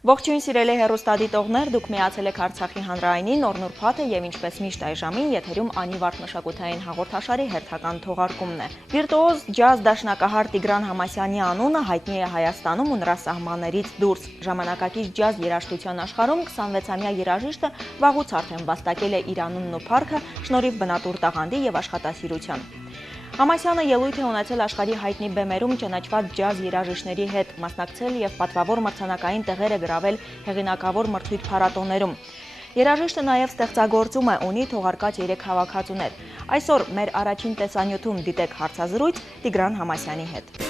Ողջույն սիրելի հեռուստադիտողներ, դուք միացել եք Արցախի հանրայինին, Նոր Նուրբաթը եւ ինչպես միշտ այժմին եթերում Անի Վարդ մշակութային հաղորդաշարի հերթական թողարկումն է։ Վիրտուոզ ջազ դաշնակահար Տիգրան Համասյանի անունը հայտնի է Հայաստանում ու նրա սահմաններից դուրս։ Ժամանակակից ջազ երաժշտության աշխարհում 26-ամյա երաժիշտը վաղուց արդեն վաստակել է իր անունն ու փառքը շնորհիվ բնատուր տաղանդի եւ աշխատասիրության։ Համասյանը ելույթ է ունեցել աշխարհի հայտնի բեմերում ճանաչված ջազ երաժիշտների հետ, մասնակցել եւ պատվավոր մրցանակային տեղեր է գրավել հեղինակավոր մրցույթ փառատոներում։ Երաժիշտը նաեւ ստեղծագործում է, ունի թողարկած 3 հավաքածուներ։ Այսօր մեր առաջին տեսանյութում դիտեք հարցազրույց Տիգրան Համասյանի հետ։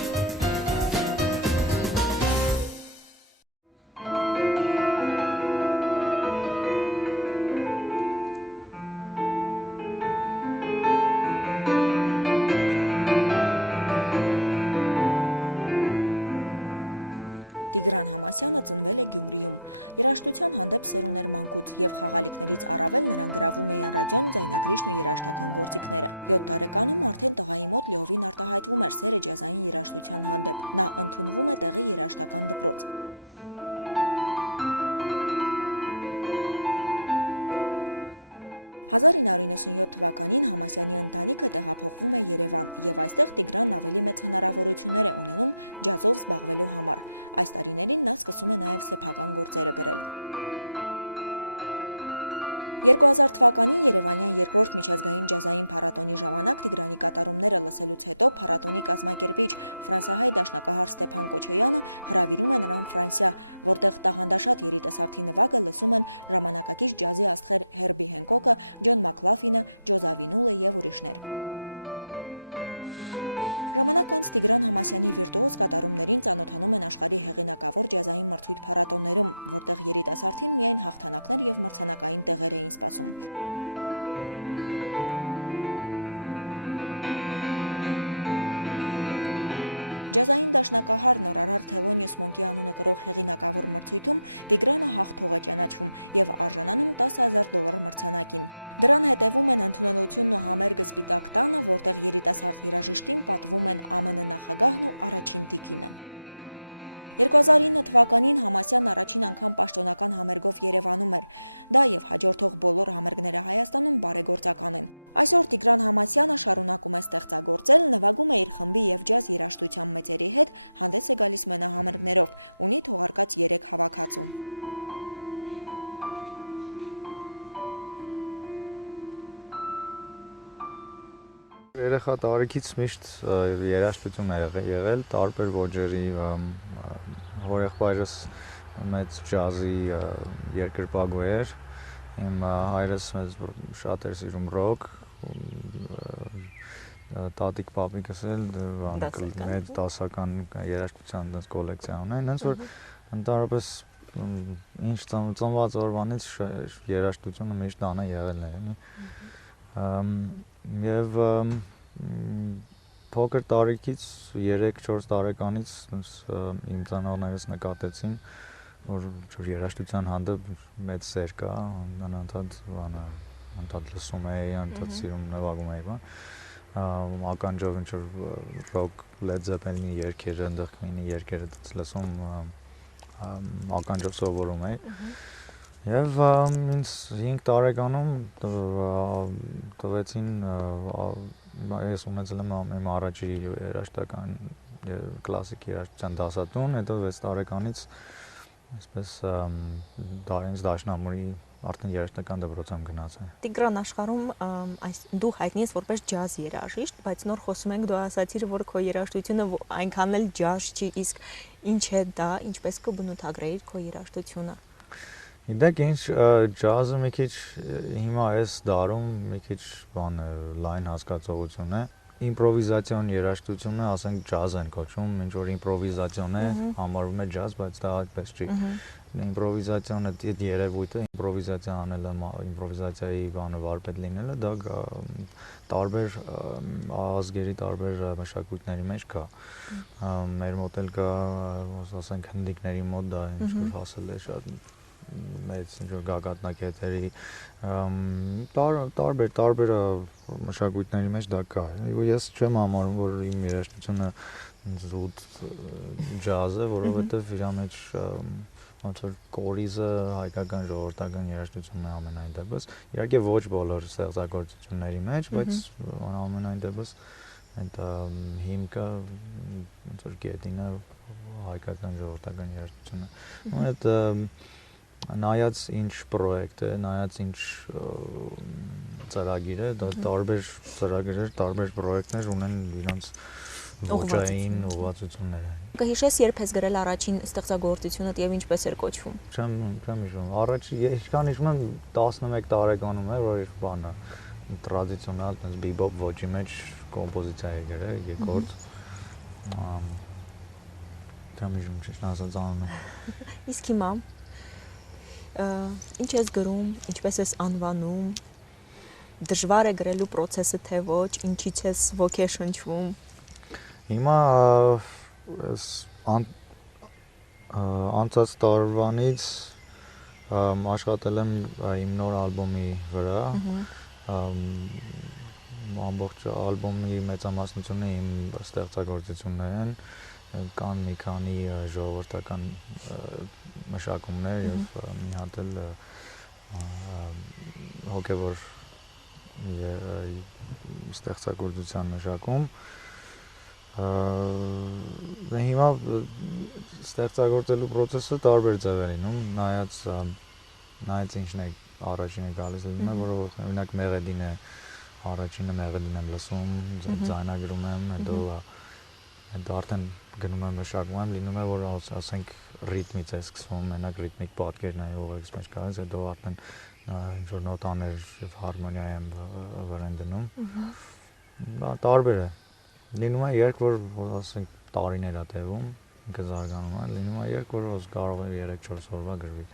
Երեխա տարիքից միշտ երաժշտություն է եղել, տարբեր ոճերի, հորեղբայրս մեծ ջազի երկրպագու էր, իմ հայրս մեզ շատ էր սիրում ռոք, տատիկ պապիկս էլ մեծ դասական երաժշտության կոլեկցիա ունեն, հենց որ ընդհանրապես ինչ ծնված օրվանից երաժշտությունը միշտ տանը եղել է, եւ փոքր տարիքից 3-4 տարեկանից իմ ծնողներս նկատեցին, որ երաժշտության հանդեպ մեծ սեր կա, անդադ լսում էի, անդադ սիրում նվագում էի, ականջով ինչ-որ ռոք Led Zeppelin-ի երգերը, ընդդխմինի երգերը լսում, ականջով սովորում էի։ Եվ ինձ 5 տարեկանում տվեցին, ես ունեցել եմ իմ առաջի երաժշտական կլասիկ երաժշտության դասատուն, հետո 6 տարեկանից այսպես ինձ դաշնամուրի արդեն երաժշտական դպրոց եմ գնացել։ Տիգրան, աշխարհում դու հայտնի ես որպես ջազ երաժիշտ, բայց նոր խոսում ենք, դու ասացիր, որ քո երաժշտությունը այնքան էլ ջազ չի, իսկ ինչ է դա, ինչպես կբնութագրեիր քո երաժշտությունը։ Գիտեք ինչ, ջազը մի քիչ հիմա այս դարում մի քիչ լայն հասկացողություն է, իմպրովիզացիոն երաժշտությունը, ասենք ջազ են կոչում, ինչ որ իմպրովիզացիոն է, համարվում է ջազ, բայց դա այդպես չի։ Իմպրովիզացիոնը երևույթը, իմպրովիզացիա անելը, իմպրովիզացիայի վարպետ լինելը, դա տարբեր ազգերի, տարբեր մշակույթների մեջ կա։ Մեր մոտ էլ կա, ասենք հնդիկների մոտ դա ինչ որ հասել է շատ մեծ ինչ-որ գագաթնակետերի տարբեր մշակույթների մեջ դա կա։ Ես չեմ համարում, որ իմ երաժշտությունը զուտ ջազ է, որովհետև իր մեջ ոնց որ կորիզը հայկական ժողովրդական երաժշտությունն է ամենայն դեպս։ Իհարկե ոչ բոլոր ստեղծագործությունների մեջ, բայց ամենայն դեպս այդ հիմքը ոնց որ գետինը հայկական ժողովրդական երաժշտությունն է։ Ու այդ նայած ինչ պրոյեկտ է, նայած ինչ ծրագիր է, դա տարբեր ծրագրեր, տարբեր պրոյեկտներ ունեն իրենց ոճային ուղղվածությունները։ Կհիշես, երբ ես գրել առաջին ստեղծագործությունդ եւ ինչպես էր կոչվում։ Չեմ հիշում։ Ինչքան հիշում եմ 11 տարեկանում էր, որ իր բանը տրադիցիոնալ այնպես բիբոփ ոճի մեջ կոմպոզիցիա է գրել, երկրորդ։ Չեմ հիշում, ճիշտ ասած անունը։ Իսկ հիմա ինչ ես գրում, ինչպես ես անվանում, դժվար է գրելու process-ը թե ոչ, ինչից ես ոգեշնչվում։ Հիմա ես անցած տարվանից աշխատել եմ իմ նոր ալբոմի վրա։ Ամբողջ ալբոմի մեծամասնությունը իմ ստեղծագործություններ են, կան մի քանի ժողովրդական մշակումներ եւ մի հատ էլ հոգեվոր ստեղծագործության մշակում։ Հիմա ստեղծագործելու process-ը տարբեր ձև է լինում, նայած ինչն է առաջինը գալիս, որ օրինակ մեղեդին է, առաջինը մեղեդին եմ լսում, ձայնագրում եմ, հետո արդեն գնում եմ մշակում եմ, լինում է որ ասենք ռիթմից է սկսվում, մենակ ռիթմիկ պատկերն է ուղեկից մեջ գալիս, հետո արդեն ինչ որ նոտաներ եւ հարմոնիա եմ վրան դնում։ Տարբեր է։ Լինում է երկ որ ասենք տարիներ է տևում, ինքը զարգանում է, լինում է երկ որ կարող է 3-4 օրվա գրվի։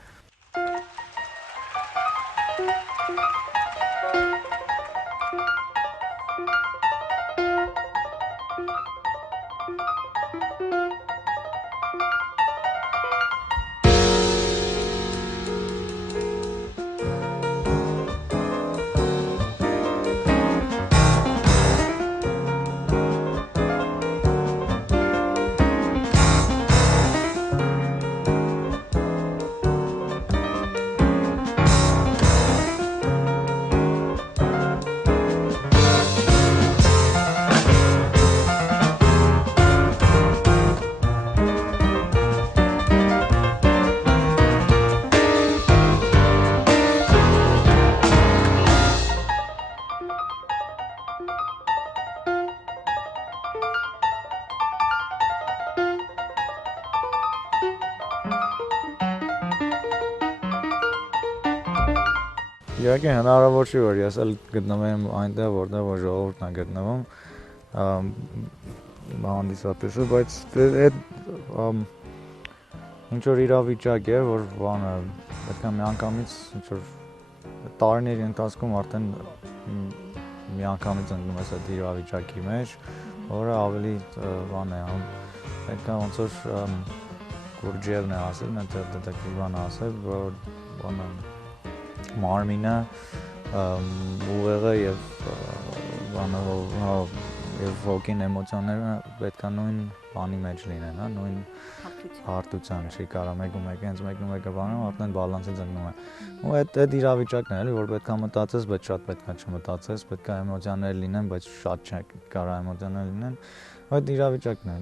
Իհարկե հնարավոր չի որ ես էլ գտնվեմ այնտեղ որտեղ որ ժողովուրդն է գտնվում հանդիսատեսը, բայց այդ ինչ որ իրավիճակ է, որ բանը պետք է միանգամից ինչ որ տարիների ընթացքում արդեն միանգամից ընկնում ես այդ իրավիճակի մեջ, որը ավելի բան է անում, պետք է ոնց որ Գուրջիևն է ասել, դետեկտիվան ասել, որ բանը մարմինը ուղեղը եւ բանը եւ ոգին էմոցիաները պետք է նույն բանի մեջ լինեն, հա, նույն հարթության, չի կարա մեկը հենց մեկը բանը արդեն բալանսից ընկնում է։ Ու այդ իրավիճակն է, էլի, որ պետք է մտածես, բայց շատ պետք է չմտածես, պետք է էմոցիաներ լինեն, բայց շատ չկարա էմոցիաներ լինեն։ Այդ իրավիճակն է։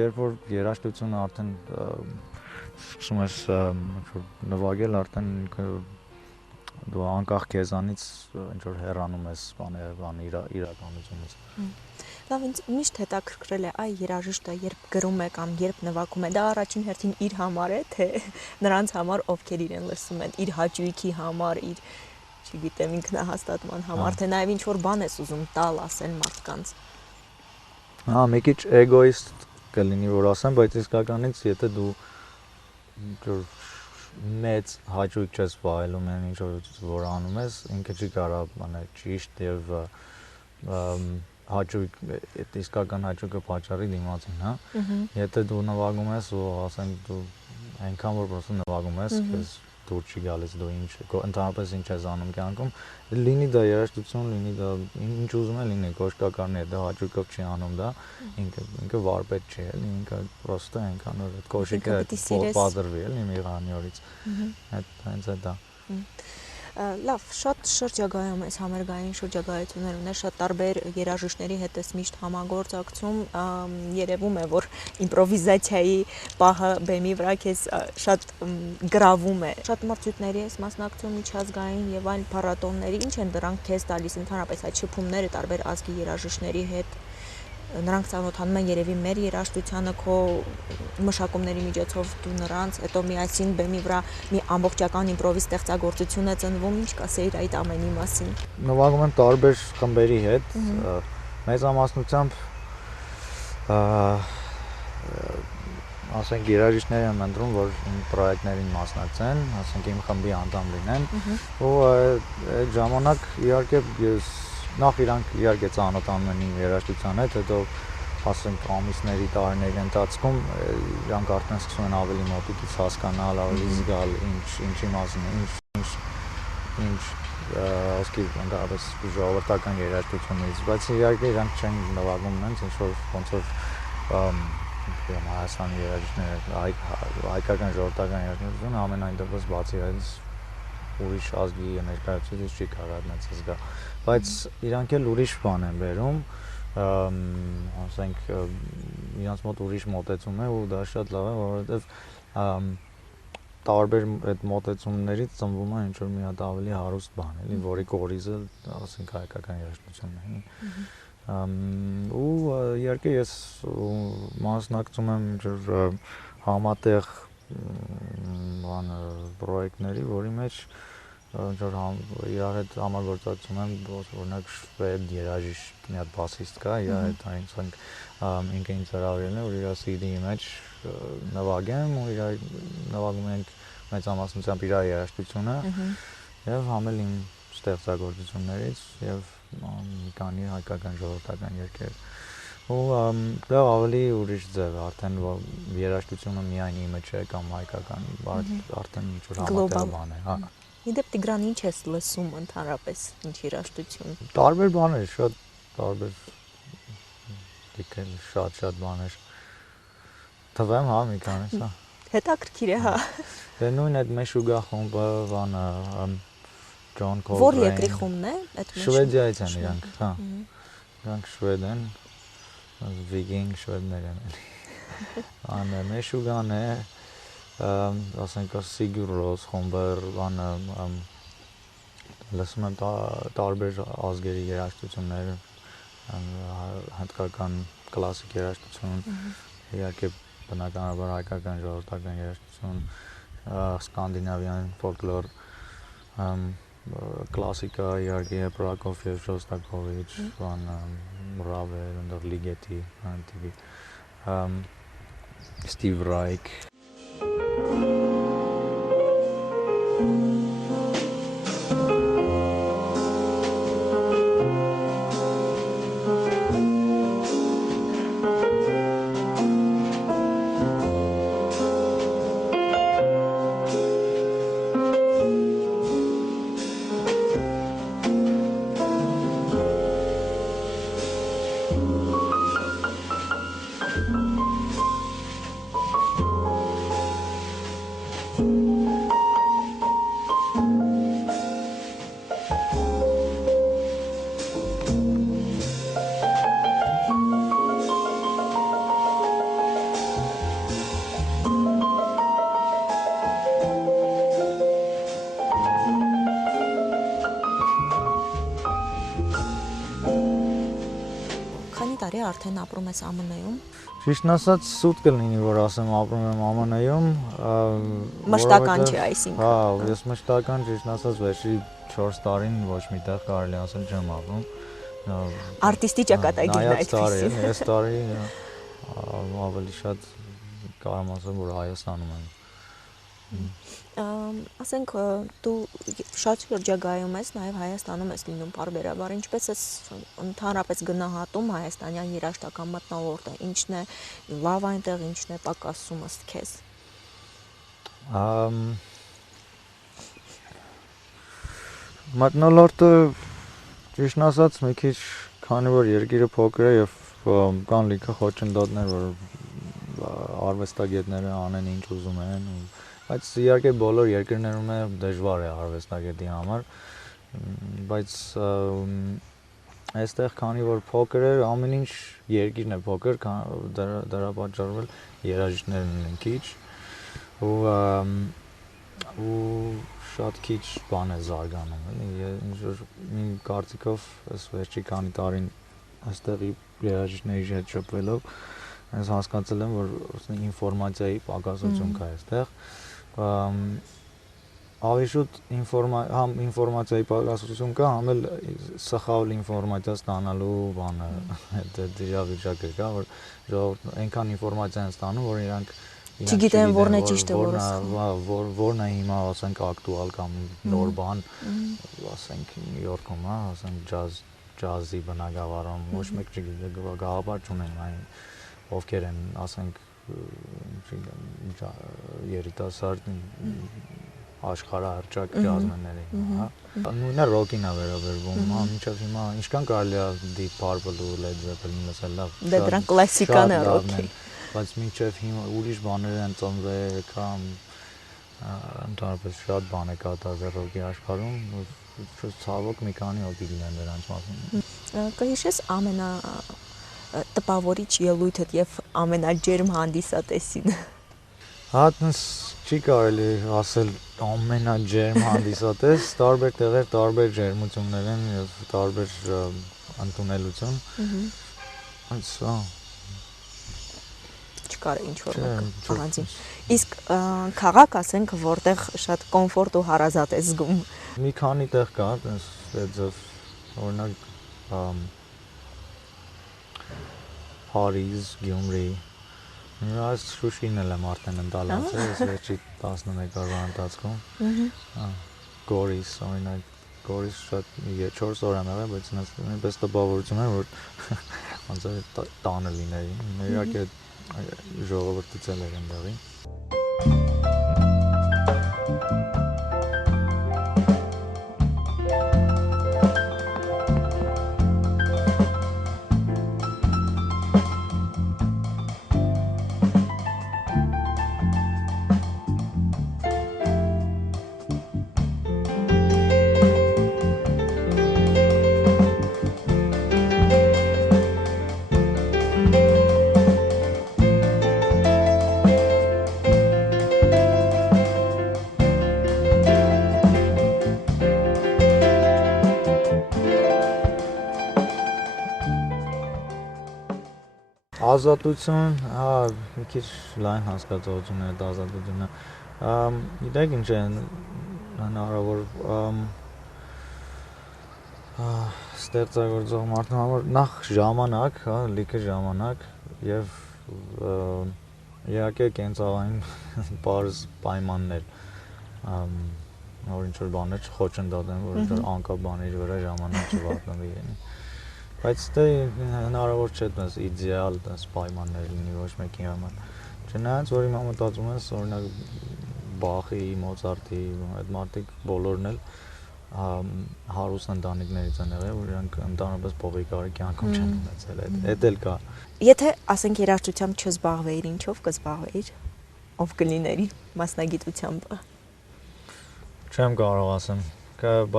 Երբ որ երաժշտությունը արդեն սկսում ես նվագել, արդեն դու անկախ քեզանից ինչ որ հեռանում ես իրականությունից։ Լավ, ինձ միշտ հետաքրքրել է այ երաժիշտը երբ գրում է կամ երբ նվագում է, դա առաջին հերթին իր համար է, թե նրանց համար ովքեր իրեն լսում են, իր հաճույքի համար, իր, չգիտեմ, ինքնահաստատման համար, թե նաև ինչ որ բան ես ուզում տալ, ասել մարդկանց։ Հա, մի քիչ էգոիստ կլինի որ ասեմ, բայց իսկականից եթե դու մեծ հաճույք չես վայելում այն ինչ որ անում ես, ինքը չի կարա բանը ճիշտ եւ հաճույք, այդ իսկական հաճույքը պատճառի դիմացին, հա։ Եթե դու նվագում ես ու ասենք դու այնքան որ պրոստը նվագում ես, քեզ դուր չի գալիս դու ինչ ընդհանրապես ինչ ես անում կյանքում լինի դա երաժշտություն լինի դա ինչ ուզում է լինի կոշկակարներ դա հաճույքով չի անում դա ինքը վարպետ չի էլի ինքը պրոստը այնքան որ այդ կոշիկը պատրվի էլի մի քանի օրից այդ հենց դա լավ շատ շրջագայում ես համերգային շրջագայություններ ունես շատ տարբեր երաժիշտների հետ ես միշտ համագործակցում երևում է որ իմպրովիզացիայի պահը բեմի վրա քեզ շատ գրավում է շատ մրցույթների ես մասնակցում միջազգային եւ այլ փառատոների ինչ են դրանք քեզ տալիս ընդհանրապես այդ շփումները տարբեր ազգի երաժիշտների հետ նրանք ծանոթանում են երևի մեր երաժշտությանը քո մշակումների միջոցով դու նրանց հետո միասին բեմի վրա մի ամբողջական իմպրովիզ ստեղծագործություն է ծնվում ինչ կասեիր այդ ամենի մասին նվագում եմ տարբեր խմբերի հետ մեծամասնությամբ ասենք երաժիշտներ եմ ընտրում որ իմ պրոյեկտներին մասնակցեն ասենք իմ խմբի անդամ լինեն ու այդ ժամանակ իհարկե ես նախ իրանք իհարկե ծանոթանում են իմ երաժշտության հետ, հետո ասենք ամիսների տարիների ընթացքում իրանք արդեն սկսում են ավելի մոտիկից հասկանալ, ավելի զգալ ինչի մասին է, ինչ ասկի ընդհանրապես ժողովրդական երաժշտությունից, բայց իհարկե իրանք չեն նվագում նենց ինչ որ ոնց որ Հայաստանի երաժիշտները, հայկական ժողովրդական երաժշտությունը ամենայն դեպս բացի այս ուրիշ ազգի ներկայացուցիչ չի կարող նենց զգա բայց իրանք էլ ուրիշ բան են բերում ասենք իրանց մոտ ուրիշ մոտեցում է ու դա շատ լավ է որովհետև տարբեր այդ մոտեցումներից ծնվում է ինչ որ մի հատ ավելի հարուստ բան էլի որի կորիզը ասենք հայկական երաժշտությունն է ու իհարկե ես մասնակցում եմ ինչ որ համատեղ բան պրոյեկտների որի մեջ Որ իրար հետ համագործակցում եմ, օրինակ շվեդ երաժիշտ մի հատ բասիստ կա, իրար հետ այնցանք ինքը ինձ հրավիրել է, որ իր CD-ի մեջ նվագեմ ու իրար նվագում ենք մեծամասնությամբ իր երաժշտությունը եւ համել իմ ստեղծագործություններից եւ մի քանի հայկական ժողովրդական երգեր ու դա ավելի ուրիշ ձև է արդեն երաժշտությունը միայն իմը չէ կամ հայկական, արդեն ինչ որ համատեղ բան է, հա Իդեպ Տիգրան ինչ ես լսում ընդհանրապես ինչ երաժշտություն Տարբեր բաներ շատ տարբեր դիքել շատ բաներ թվեմ հա մի քանից հա հետաքրքիր է հա դե նույն այդ Մեշուգա խումբը բանը Ջոն Կոլտրեյն Որ երկրի խումբն է այդ Շվեդիայից են իրանք հա իրանք շվեդ են վիգինգ շվեդներ են անը Մեշուգան է ասենք Սիգյուր Ռոզ խումբը բանը լսում եմ տարբեր ազգերի երաժշտություններ հնդկական կլասիկ երաժշտություն իհարկե բնականաբար հայկական ժողովրդական երաժշտություն սկանդինավյան ֆոլկլոր կլասիկա իհարկե Պրոկոֆիև, Շոստակովիչ, բան Ռավեր, այնտեղ Լիգետի, անտիվի Ստիվ Ռայք տարի արդեն ապրում ես ԱՄՆ-ում։ Ճիշտն ասած, սուտ կլինի, որ ասեմ ապրում եմ ԱՄՆ-ում, մշտական չի այսինքն։ Հա, ես մշտական, ճիշտն ասած, վերջի 4 տարին ոչ միտեղ կարելի ասել չեմ ապրում։ Արտիստի ճակատագիրն այդպեսին։ Այս տարի ավելի շատ կարամ ասեմ, որ Հայաստանում եմ։ Ասենք դու շատ շրջագայում ես, նաև Հայաստանում ես լինում բարբերաբար, ինչպես ես ընդհանրապես գնահատում հայաստանյան երաժշտական մթնոլորտը, ինչն է լավ այնտեղ, ինչն է պակասում ըստ քեզ։ Մատնոլորտը ճիշտն ասած մի քիչ քանի որ երկիրը փոքր է եւ կան լիքը խոչընդոտներ, որ արվեստագետները անեն ինչ ուզում են, բայց իհարկե բոլոր երկրներում է դժվար է արվեստագետի համար, բայց այստեղ քանի որ փոքր է, ամեն ինչ երկիրն է փոքր, դրա պատճառով երաժիշտներն են քիչ ու շատ քիչ բան է զարգանում, էլի, ինչ որ իմ կարծիքով այս վերջի քանի տարին այստեղի երաժիշտների հետ շփվելով ես հասկացել եմ, որ ինֆորմացիայի պակասություն կա այստեղ, ավելի շուտ համ ինֆորմացիայի պակասություն կա, համ էլ սխալ ինֆորմացիա ստանալու բանը, այդ իրավիճակը կա, որ ժողովուրդը այնքան ինֆորմացիա են ստանում, որ իրանք չգիտեն որն է ճիշտը, որն է հիմա ասենք ակտուալ կամ նոր բան, ասենք Նյու Յորքում, ասենք ջազի բնագավառում, ոչ մեկ չգիտի, գաղափար չունեն այն ովքեր են, ասենք երիտասարդ աշխարհահռչակ ջազմերների, հա։ Նույնը ռոքին է վերաբերվում, հա, մինչև հիմա ինչքան կարելի է Deep Purple ու Led Zeppelin լսել, լավ։ Դե դրանք կլասիկան է ռոքի։ Բայց մինչև հիմա ուրիշ բաներ են ծնվել կամ ընդհանրապես շատ բան է կատարվել ռոքի աշխարհում, ցավոք մի քանի հոգի լինեն դրանց մասին։ Կհիշես տպավորիչ ելույթդ եւ ամենաջերմ հանդիսատեսին։ Հատնս չի կարելի ասել ամենաջերմ հանդիսատես, տարբեր տեղեր տարբեր ջերմություններ են եւ տարբեր ընդունելություն։ Այս չկար ինչ որ առանձին։ Իսկ քաղաք ասենք որտեղ շատ կոմֆորտ ու հարազատ ես զգում։ Մի քանի տեղ կա, այդպես օրինակ Փարիզ, Գյումրի, այս Շուշին էլ եմ արդեն ընտալացել, այս վերջի 11 տարվա ընթացքում, Գորիս, օրինակ, Գորիս շատ 4 օր եմ եղել, բայց նույնպես տպավորություն է, որ ոնց է տանը լինեի, իհարկե ժողովուրդից էլ էր ընդեղի։ Ազատություն, մի քիչ լայն հասկացողություն է այդ ազատությունը։ Գիտեք ինչ է հնարավոր ստեղծագործող մարդու համար նախ ժամանակ, հա, լիքը ժամանակ եւ իհարկե կենցաղային պարզ պայմաններ, որ ինչ որ բաներ չխոչընդոտեն, որ անկապ բաների վրա ժամանակ չվատնվի։ Բայց դա հնարավոր չէ դες իդեալ դες պայմաններ լինի ոչ մեկի համար։ Չնայած որ հիմա մտածում ես օրինակ Բախի, Մոցարտի, այդ մարդիկ բոլորն էլ հարուստ ընտանիքներից են եղել, որ իրանք ընդհանրապես փողիկարի կյանքում չեն ունեցել, այդ էլ կա։ Եթե ասենք երաժշտությամբ չզբաղվեիր, ինչով կզբաղվեիր, ով կլիների մասնագիտությամբ։ Չեմ կարող ասեմ,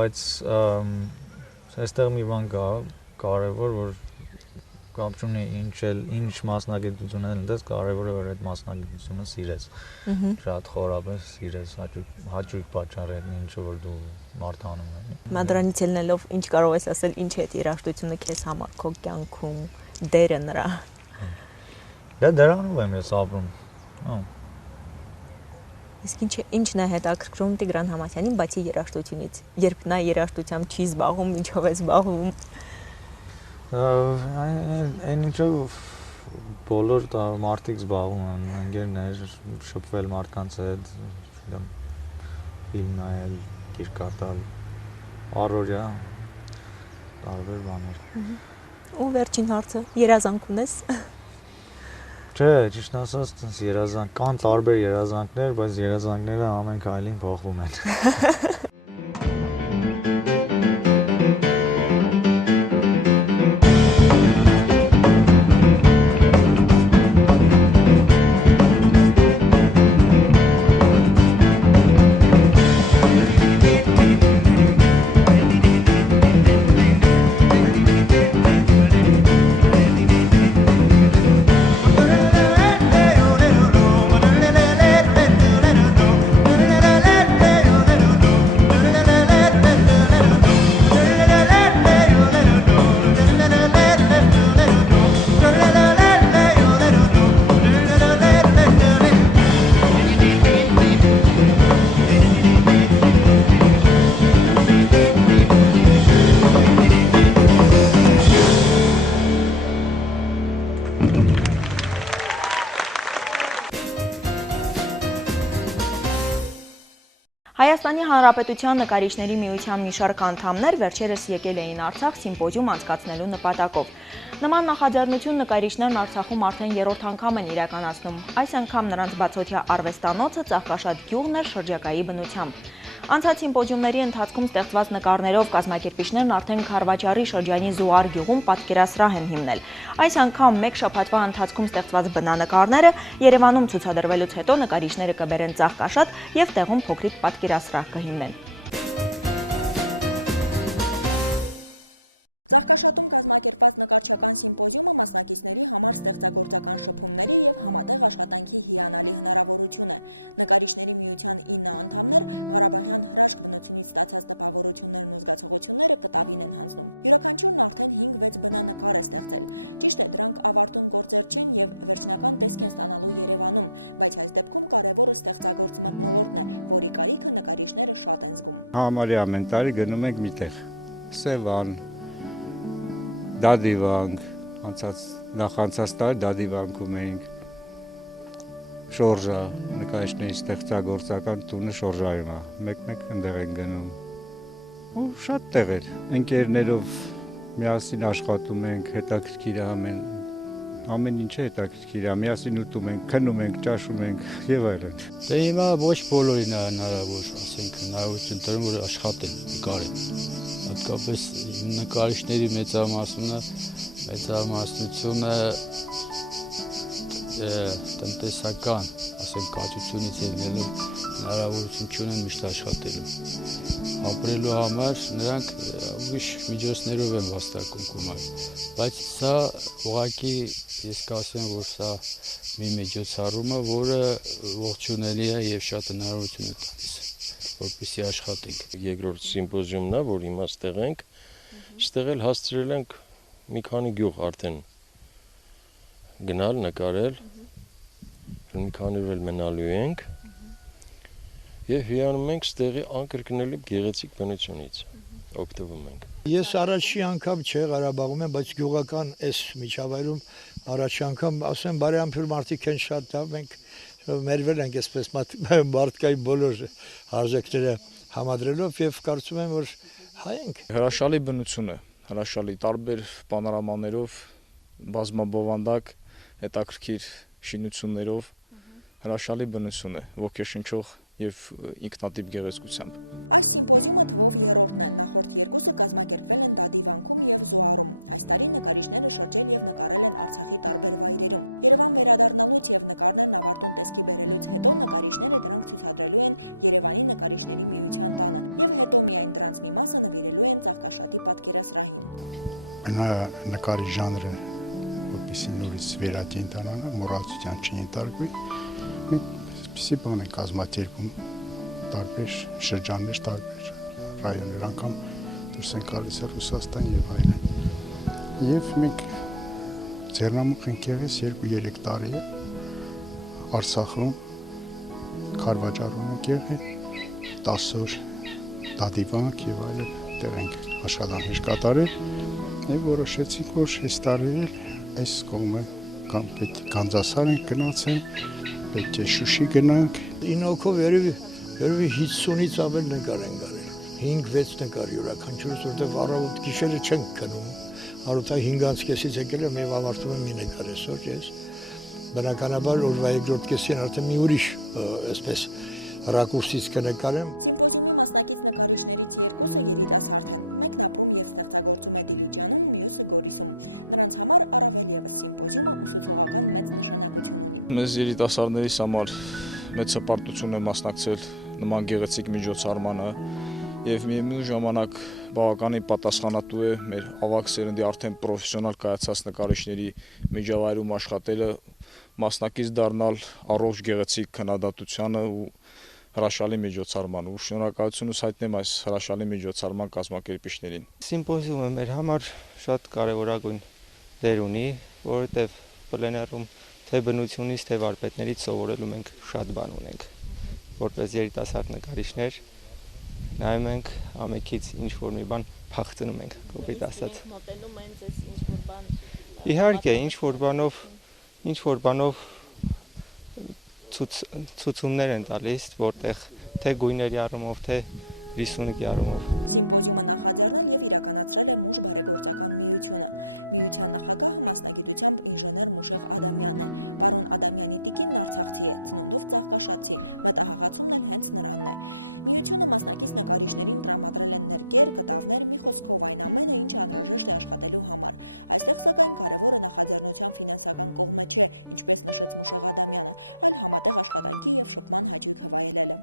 բայց այստեղ մի բան կա կարևոր, որ կապ չունի ինչ մասնագիտություն են դες կարևոր է որ այդ մասնագիտությունը սիրես։ Շատ խորապես սիրես, հաճույք պատճառ է ինչը որ դու մարդանում ես։ Մադրանից ելնելով ինչ կարող ես ասել, ինչ է երաժշտությունը քեզ համար քո կյանքում դերը նրա։ Դա դրանով եմ ես ապրում։ Իսկ ինչն է հետաքրքրում Տիգրան Համասյանին, բացի երաժշտությունից, երբ նա երաժշտությամբ չի զբաղվում, ինչով է զբաղվում։ Այն ինչով բոլոր մարդիկ զբաղվում են, ընկերներ, շփվել մարդկանց հետ, ֆիլմ նայել, գիրք կարդալ, առօրյա տարբեր բաներ։ Ու վերջին հարցը, երազանք ունես։ Չէ, ճիշտ ասած, կան տարբեր երազանքներ, բայց երազանքները ամեն քայլին փոխվում են։ Հայաստանի Հանրապետության նկարիչների միության մի շարք անդամներ վերջերս եկել էին Արցախ սիմպոզիում անցկացնելու նպատակով։ Նման նախաձեռնություն նկարիչներն Արցախում արդեն երրորդ անգամ են իրականացնում։ Այս անգամ նրանց բացօթյա արվեստանոցը Ծաղկաշատ գյուղն էր շրջակայի բնությամբ։ Անցած սիմպոզիումների ընթացքում ստեղծված նկարներով կազմակերպիչներն արդեն Քարվաճարի շրջանի Զուար գյուղում պատկերասրահ են հիմնել։ Այս անգամ մեկ շաբաթվա ընթացքում ստեղծված բնանկարները Երևանում ցուցադրվելուց հետո նկարիչները կբերեն Ծաղկաշատ եւ տեղում փոքրիկ պատկերասրահ կհիմնեն։ Համարի ամեն տարի գնում ենք միտեղ, Սևան, Դադիվանք, նախանցած տարի Դադիվանքում էինք, Շորժա, նկարիչների ստեղծագործական տունը Շորժայում է, մեկ-մեկ ընդեղ են գնում, ու շատ տեղեր, ընկերներով միասին աշխատում ենք, հետաքրքիր ամեն ինչ է հետաքրքիր, միասին ուտում ենք, քնում ենք, ճաշում ենք եւ այլն։ Դե հիմա ոչ բոլորին է հնարավոր, ասենք հնարավորություն տրում, որ աշխատեն, նկարեն։ Հատկապես նկարիչների մեծամասնությունը տնտեսական, ասենք կայությունից ելնելով հնարավորություն չունեն միշտ աշխատելու։ Ապրելու համար նրանք ուրիշ միջոցներով են վաստակում գումար, բայց սա ուղղակի ես կասեմ, որ սա մի միջոցառում է, որը ողջունելի է եւ շատ հնարավորություն է տալիս, որպեսզի աշխատենք։ Երկրորդ սիմպոզիումն է, որ հիմա ստեղ ենք, ստեղ էլ հասցրել ենք մի քանի գյուղ արդեն գնալ, նկարել, մի քանի էլ մնալու ենք եւ հիանում ենք ստեղի անկրկնելի գեղեցիկ բնությունից օգտվում ենք։ Ես առաջի անգամ չէ Ղարաբաղում եմ, բայց գյուղական այս միջավայրում առաջի անգամ ասեմ բարեամփյուր մարդիկ են շատ լավ, մենք մերվել ենք այսպես մարդկայի բոլոր արժեքները համադրելով եւ կարծում եմ, որ հայ ենք։ Հրաշալի բնություն է, հրաշալի տարբեր պանորամաներով, բազմաբովանդակ, հետաքրքիր շինություններով, հրաշալի բնություն է, ոգեշնչող եւ ինքնատիպ գեղեցկությամբ։ Նկարի ժանրը, որպեսզի նորից վերակենդանանա, մոռացության չենթարկվի, այսպիսի բան են կազմակերպում տարբեր շրջաններ, տարբեր ռայոններ, անգամ դուրս են գալիս Ռուսաստան եւ այլն։ Եվ մենք ձեռնամուխ ենք եղել 2-3 տարի է Արցախում, Քարվաճարում ենք եղել, 10 օր Դադիվանք եւ այլն տեղ ենք աշխատանքներ կատարել եւ որոշեցինք, որ այս տարի այս կողմը կամ պետք է Գանձասար ենք գնացել, պետք է Շուշի գնանք։ 9 հոգով երևի 50-ից ավել նկար են կարել, 5-6 նկար յուրաքանչյուրս, որտեղ առավոտ գիշերը չենք քնում, առավոտը 5-ից կեսից եկել եմ եւ ավարտում եմ մի նկար այսօր ես։ Բնականաբար օրվա երկրորդ կեսին արդեն մի ուրիշ այսպես ռակուրսից կնկարեմ։ Մեզ երիտասարդների համար մեծ հպարտություն է մասնակցել նման գեղեցիկ միջոցառմանը եւ միևնույն ժամանակ բավականին պատասխանատու է մեր ավագ սերնդի արդեն պրոֆեսիոնալ կայացած նկարիչների միջավայրում աշխատելը, մասնակից դառնալ առողջ գեղեցիկ քննադատությանը ու հրաշալի միջոցառման ու շնորհակալությունս հայտնեմ այս հրաշալի միջոցառման կազմակերպիչներին։ Սիմպոզիումը մեր համար շատ կարևորագույն դեր ունի, որովհետեւ պլեներում թե բնությունից, թե վարպետներից սովորելու մենք շատ բան ունենք, որպես երիտասարդ նկարիչներ նայում ենք ամենից ինչ-որ մի բան փախցնում ենք, կոպիտ ասած։ Մոտենում են ձեզ ինչ-որ բան։ Իհարկե, ինչ-որ բանով ցուցումներ են տալիս, որտեղ թե գույների առումով, թե ռիսունքի առումով։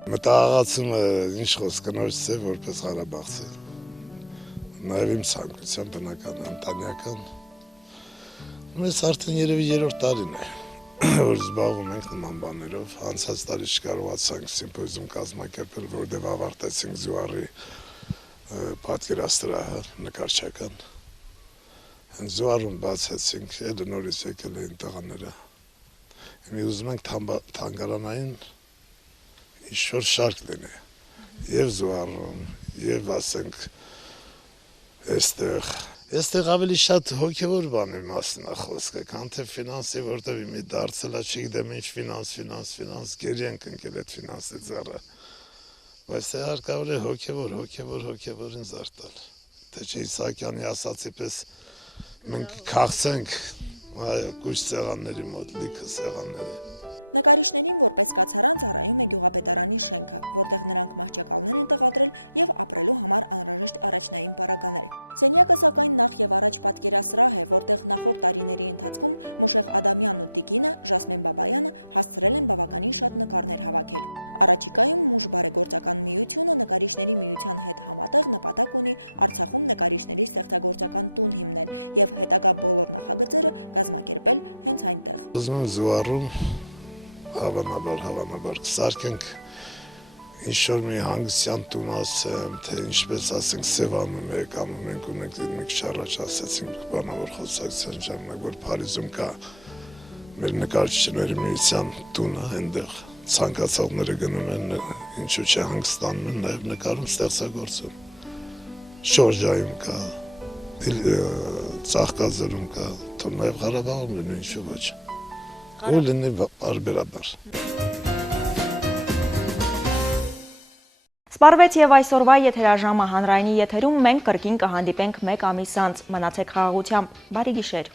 Մտահղացումը ինչ խոսք նորից է որպես Ղարաբաղցի։ Նաև իմ ցանկության բնական ընտանեկան։ Մեզ արդեն երևի 3-րդ տարին է, որ զբաղվում ենք նման բաներով։ Անցած տարի չկարողացանք սիմպոզիում կազմակերպել, որտեղ ավարտեցինք Զուարի պատկերասրահը նկարչական։ Հենց Զուարում բացեցինք, ելը նորից եկել էին տղաները։ Մի ուզում ենք թանգարանային ինչ-որ շարք լինի, և Զուարում, և ասենք այստեղ ավելի շատ հոգևոր բանի մասին է խոսքը, քան թե ֆինանսի, որտեղ մի դարձել է, չգիտեմ ինչ ֆինանս, գերի ենք ընկել այդ ֆինանսի ձեռը, բայց թե հարկավոր է հոգևորին զարտալ, թե չէ Իսահակյանի ասացի պես մենք քաղցենք կույս սեղանների մոտ, լիքը սեղանների։ Ուզում եմ Զուարում հավանաբար կսարքենք ինչ-որ մի հանգստյան տուն ասեմ, թե ինչպես ասենք Սևանում է, կամ մենք ունենք մի քիչ առաջ ասեցինք բանավոր խոսակցության ժամանակ, որ Փարիզում կա մեր նկարիչների միության տունը, այնտեղ ցանկացողները գնում են, ինչու՞ չէ հանգստանում են, նաև նկարում, ստեղծագործում։ Շորժայում կա, Ծաղկաձորում կա, թող նաև Ղարաբաղում լինի, ինչու՞ ոչ։ Ու լինի բարբերաբար։ Սպառվեց եւ այսօրվա եթերաժամը հանրայինի եթերում մենք կրկին կհանդիպենք մեկ ամիս անց։ Մնացեք խաղաղությամբ, բարի գիշեր։